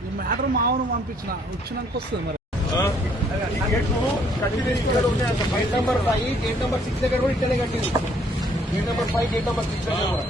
చూపించిన వచ్చినాక వస్తుంది మరి. Gate number five gate number six దగ్గర కూడా కట్టింది. Gate number five gate number six దగ్గర కూడా.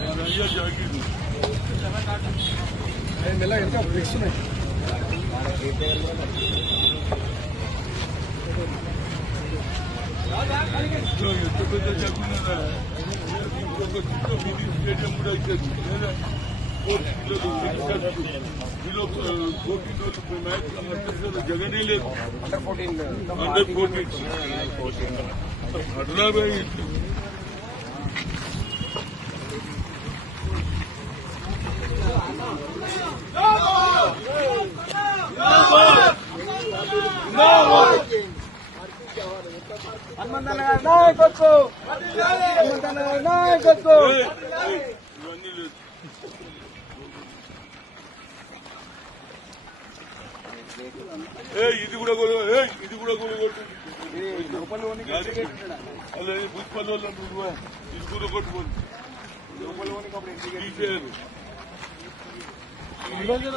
ఫోర్టీన్ అండర్ ఫోర్టీన్ అట్లా పోయి హనుమంతన్న గారి నాయకత్వం హనుమంతన్న గారి నాయకత్వం ఏయ్, ఏయ్, ఇవన్నీ లేదు ఏ ఇది కూడా ఏ ఇది కూడా అలా పుష్పల్ వాళ్ళు ఇది కూడా కొట్టుకోండి తీసేయాలి బుల్డోజర్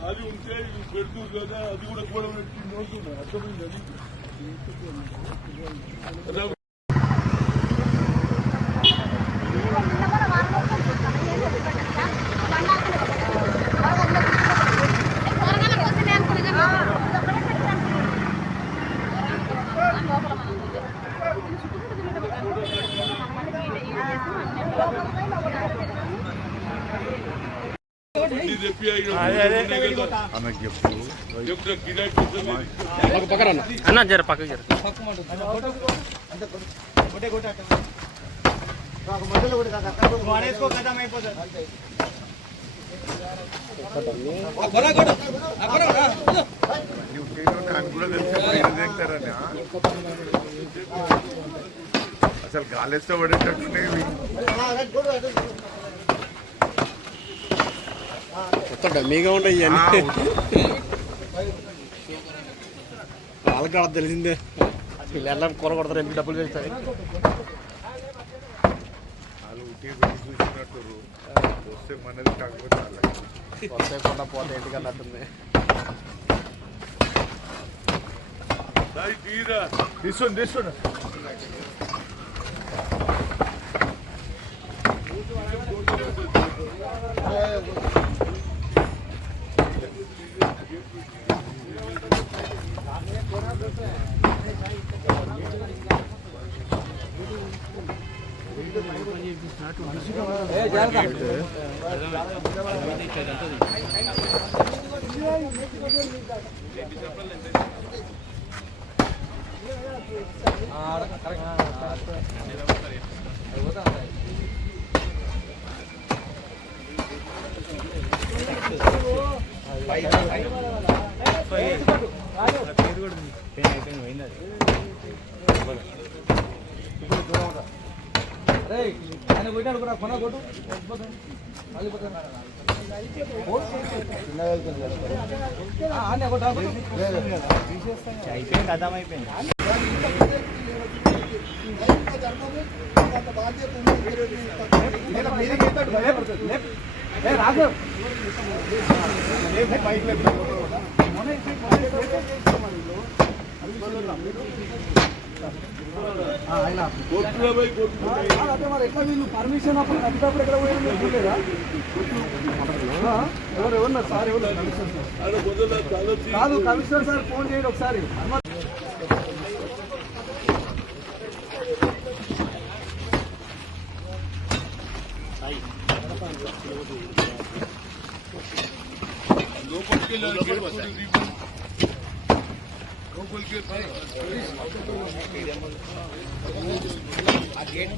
వస్తే మొత్తం మాడగొట్టే బుల్డోజర్ వస్తే అయిపోతుంది కదా తీసేయి పుష్పల్ ఉంటే అది ఉంటే పెడుతుంది కదా అది కూడా కూడా పెట్టి నోటున్నా అర్థమైంది అది ఇది తెప్పి చెప్తా గిరాకీ వస్తుంది. అన్న జర పక్కకి జర అసలు గాలిస్తే పడేటట్టు మొత్తం డమ్మీగా ఉన్నాయి ఆ, ఇవన్నీ వాళ్ళకి కూడా తెలిసిందే. వీళ్ళెల్లా కూర కొడతారు ఎందుకు డబ్బులు పెడతారు వాళ్ళు వెళ్ళి వస్తే మనది కాకపోతే వస్తే కొండ పోతే ఇంటికి అన్నట్టుంది. తీసుకోండి తీసుకోండి. పోయినాడు కూడా కొన కొట్టు అయిపోయింది అర్థమైపోయింది అయిపోయింది రాజు. పర్మిషన్ అప్పుడు కట్టేటప్పుడు ఎక్కడ ఆ? ఎవరు? ఎవరు సార్. ఎవరు కాదు కమిషనర్ సార్ ఫోన్ చేయండి ఒకసారి. గేట్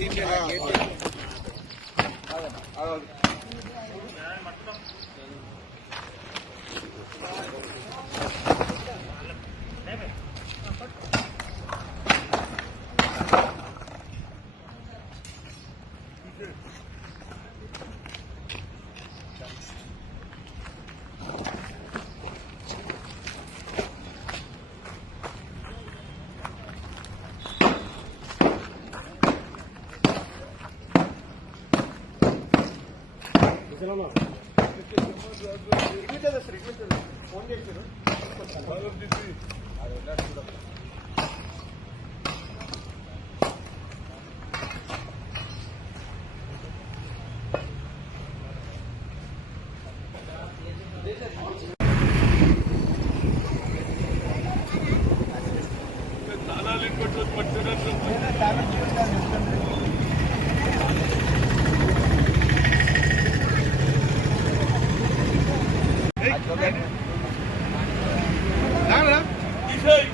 తీసేయ్.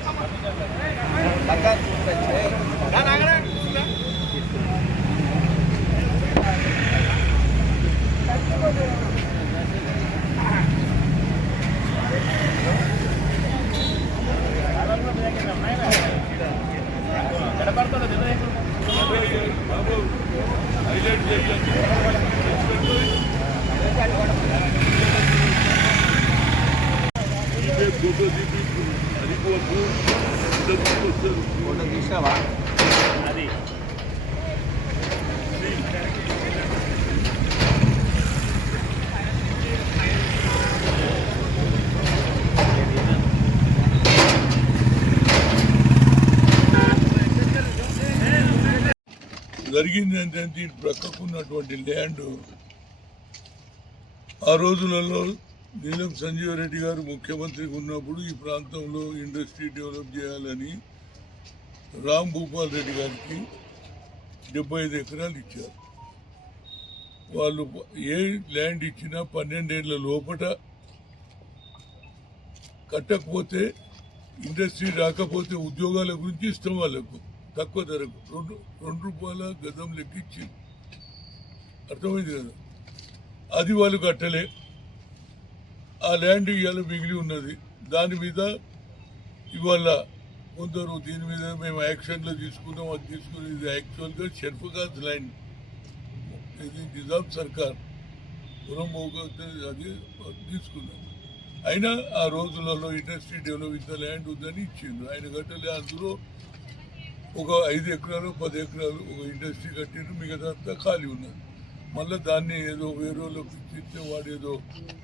బాబు హైలైట్ చేయండి ఫోటో తీపి అది పోకు ఫోటో జరిగింది ఏంటంటే ఇటు ప్రక్కకున్నటువంటి ల్యాండ్ ఆ రోజులలో నీలం సంజీవ రెడ్డి గారు ముఖ్యమంత్రిగా ఉన్నప్పుడు ఈ ప్రాంతంలో ఇండస్ట్రీ డెవలప్ చేయాలని రామ్ భూపాల్ రెడ్డి గారికి డెబ్బై ఐదు ఎకరాలు ఇచ్చారు. వాళ్ళు ఏ ల్యాండ్ ఇచ్చినా పన్నెండేళ్ళ లోపట కట్టకపోతే ఇండస్ట్రీ రాకపోతే ఉద్యోగాల గురించి ఇష్టం వాళ్ళకు తక్కువ ధరకు. రెండు రెండు రూపాయల గదం లెక్కిచ్చింది. అర్థమైంది కదా? అది వాళ్ళు కట్టలే. ఆ ల్యాండ్ ఇవాళ మిగిలి ఉన్నది. దాని మీద ఇవాళ కొందరు దీని మీద మేము యాక్షన్లు తీసుకున్నాం అది తీసుకుని ఇది యాక్చువల్గా షర్ఫకాజ్ ల్యాండ్. ఇది నిజాం సర్కార్. పురం అది తీసుకున్నాం. అయినా ఆ రోజులలో ఇండస్ట్రీ డెవలప్ ఇంత ల్యాండ్ ఉందని ఇచ్చిండు ఆయన కట్టలే అందులో ఒక ఐదు ఎకరాలు పది ఎకరాలు ఒక ఇండస్ట్రీ కట్టిండు మిగతా అంతా ఖాళీ ఉన్నది. మళ్ళీ దాన్ని ఏదో వేరే వాళ్ళకి ఇచ్చితే వాడు ఏదో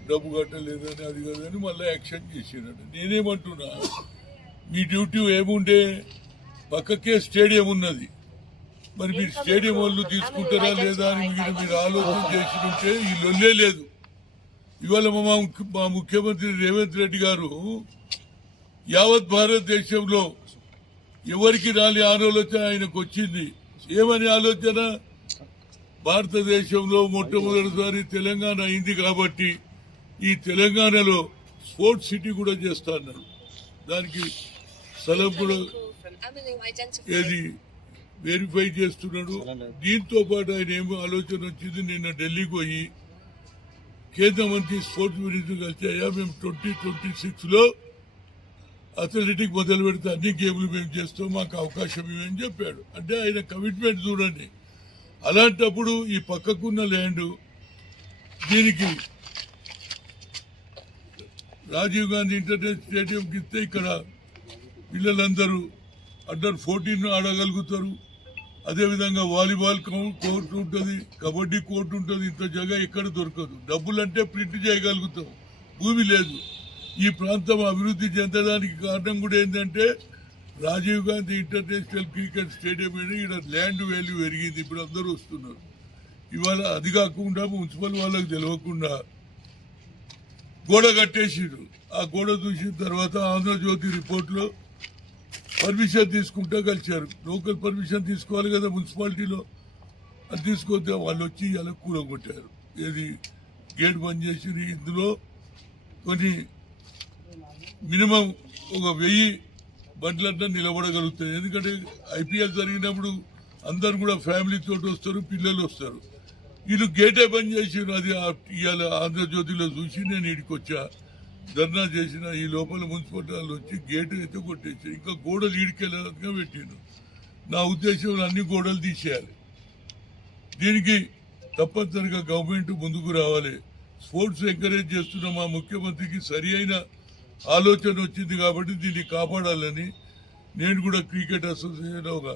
డబ్బు కట్టలేదని అది కదని మళ్ళీ యాక్షన్ చేసినట్టు. నేనేమంటున్నా? మీ డ్యూటీ ఏముండే? పక్కకే స్టేడియం ఉన్నది. మరి మీరు స్టేడియం వాళ్ళు తీసుకుంటారా లేదా అని మీరు మీరు ఆలోచన చేసి ఉంటే ఈ లొల్లే లేదు. ఇవాళ మా మా ముఖ్యమంత్రి రేవంత్ రెడ్డి గారు యావత్ భారతదేశంలో ఎవరికి రాని ఆలోచన ఆయనకు వచ్చింది ఏమని ఆలోచన? భారతదేశంలో మొట్టమొదటిసారి తెలంగాణ అయింది కాబట్టి ఈ తెలంగాణలో స్పోర్ట్స్ సిటీ కూడా చేస్తాను. దానికి స్థలం కూడా ఏది వెరిఫై చేస్తున్నాడు. దీంతో పాటు ఆయన ఏమో ఆలోచన వచ్చింది నిన్న ఢిల్లీకి పోయి కేంద్ర మంత్రి స్పోర్ట్స్ మినిస్టర్ కలిసాయా మేము ట్వంటీ ట్వంటీ సిక్స్లో అథ్లెటిక్ మొదలు పెడితే అన్ని గేమ్లు మేము చేస్తాం మాకు అవకాశం ఇవ్వని చెప్పాడు. అంటే ఆయన కమిట్మెంట్ చూడండి. అలాంటప్పుడు ఈ పక్కకున్న ల్యాండ్ దీనికి రాజీవ్ గాంధీ ఇంటర్నేషనల్ స్టేడియంకి ఇస్తే ఇక్కడ పిల్లలందరూ అండర్ ఫోర్టీన్ ఆడగలుగుతారు. అదేవిధంగా వాలీబాల్ కౌ- కోర్టు ఉంటుంది కబడ్డీ కోర్టు ఉంటుంది ఇంత జగ ఎక్కడ దొరకదు. డబ్బులంటే ప్రింట్ చేయగలుగుతాం. భూమి లేదు. ఈ ప్రాంతం అభివృద్ధి చెందడానికి కారణం కూడా ఏంటంటే Rajiv Gandhi international cricket stadium అని ఇక్కడ ల్యాండ్ వాల్యూ పెరిగింది. ఇప్పుడు అందరూ వస్తున్నారు. ఇవాళ అది కాకుండా మున్సిపల్ వాళ్ళకి తెలియకుండా గోడ కట్టేసిరు ఆ గోడ చూసిన తర్వాత ఆంధ్రజ్యోతి రిపోర్ట్లో పర్మిషన్ తీసుకుంటా కలిచారు లోకల్ పర్మిషన్ తీసుకోవాలి కదా మున్సిపాలిటీలో. అది తీసుకొస్తే వాళ్ళు వచ్చి ఇలా కూలగొట్టారు. ఏది గేట్ బంద్ చేసి ఇందులో కొన్ని మినిమం ఒక వెయ్యి బండ్లన్నా నిలబడగలుగుతాయి. ఎందుకంటే ఐపీఎల్ జరిగినప్పుడు అందరు కూడా ఫ్యామిలీ వస్తారు పిల్లలు వస్తారు. వీళ్ళు గేటే పని చేసారు అది ఇవాళ ఆంధ్రజ్యోతిలో చూసి నేను ఇడికి వచ్చా ధర్నా చేసిన ఈ లోపల మున్సిపల్ వాళ్ళు వచ్చి గేటు అయితే కొట్టేసి ఇంకా గోడలు ఈడికెళ్ళగా పెట్టిండు నా ఉద్దేశంలో అన్ని గోడలు తీసేయాలి. దీనికి తప్పనిసరిగా గవర్నమెంట్ ముందుకు రావాలి. స్పోర్ట్స్ ఎంకరేజ్ చేస్తున్న మా ముఖ్యమంత్రికి సరి అయిన ఆలోచన వచ్చింది కాబట్టి దీన్ని కాపాడాలని నేను కూడా క్రికెట్ అసోసియేషన్ ఒక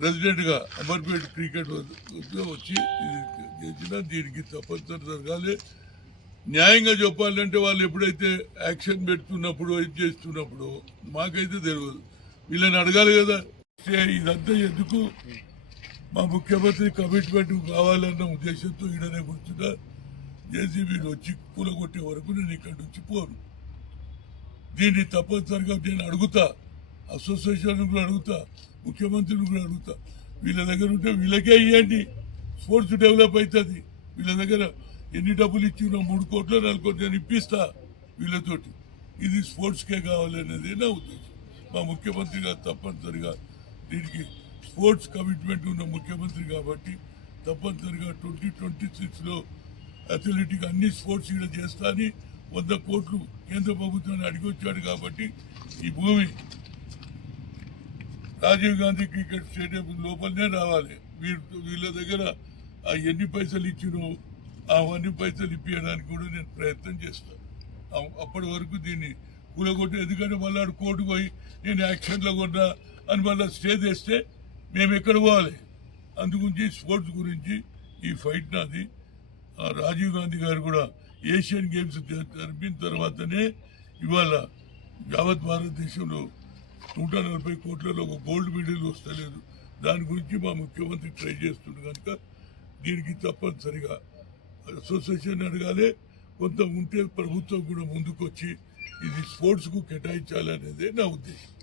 ప్రెసిడెంట్గా అమర్పేట్ క్రికెట్ వచ్చి చేసిన దీనికి తప్పనిసరి జరగాలి. న్యాయంగా చెప్పాలంటే వాళ్ళు ఎప్పుడైతే యాక్షన్ పెడుతున్నప్పుడు ఇది చేస్తున్నప్పుడు మాకైతే తెలియదు. వీళ్ళని అడగాలి కదా. ఇదంతా ఎందుకు? మా ముఖ్యమంత్రి కమిట్మెంట్ కావాలన్న ఉద్దేశంతో ఈడనే కూర్చున్నా. జేసీబీలు వచ్చి కూలగొట్టే వరకు నేను ఇక్కడి నుంచి పోను. దీన్ని తప్పనిసరిగా నేను అడుగుతా. అసోసియేషన్ కూడా అడుగుతా. ముఖ్యమంత్రిని కూడా అడుగుతా. వీళ్ళ దగ్గర ఉంటే వీళ్ళకే ఇవ్వండి స్పోర్ట్స్ డెవలప్ అవుతుంది. వీళ్ళ దగ్గర ఎన్ని డబ్బులు ఇచ్చినా మూడు కోట్లు నాలుగు కోట్లు నేను ఇప్పిస్తా వీళ్ళతోటి. ఇది స్పోర్ట్స్కే కావాలనేది నా ఉద్దేశం. మా ముఖ్యమంత్రి గారు తప్పనిసరిగా దీనికి స్పోర్ట్స్ కమిట్మెంట్ ఉన్న ముఖ్యమంత్రి కాబట్టి తప్పనిసరిగా ట్వంటీ ట్వంటీ సిక్స్లో అథ్లెటిక్ అన్ని స్పోర్ట్స్ ఇక్కడ చేస్తా అని వంద కోట్లు కేంద్ర ప్రభుత్వాన్ని అడిగి వచ్చాడు కాబట్టి ఈ భూమి రాజీవ్ గాంధీ క్రికెట్ స్టేడియం లోపలనే రావాలి. వీరు వీళ్ళ దగ్గర ఆ ఎన్ని పైసలు ఇచ్చినో అవన్నీ పైసలు ఇప్పించడానికి కూడా నేను ప్రయత్నం చేస్తాను అప్పటి వరకు దీన్ని కూలగొట్టి ఎందుకంటే మళ్ళీ ఆడు కోర్టు పోయి నేను యాక్షన్లో కొన్నా అని మళ్ళీ స్టే తెస్తే మేము ఎక్కడ పోవాలి? అందుగురించి స్పోర్ట్స్ గురించి ఈ ఫైట్ నాది. రాజీవ్ గాంధీ గారు కూడా ఏషియన్ గేమ్స్ జరిపిన తర్వాతనే ఇవాళ యావత్ భారతదేశంలో నూట నలభై కోట్లలో ఒక గోల్డ్ మెడల్ వస్తలేదు. దాని గురించి మా ముఖ్యమంత్రి ట్రై చేస్తుండే కనుక దీనికి తప్పనిసరిగా అసోసియేషన్ అడగాలి. కొంత ఉంటే ప్రభుత్వం కూడా ముందుకొచ్చి ఇది స్పోర్ట్స్కు కేటాయించాలనేదే నా ఉద్దేశం.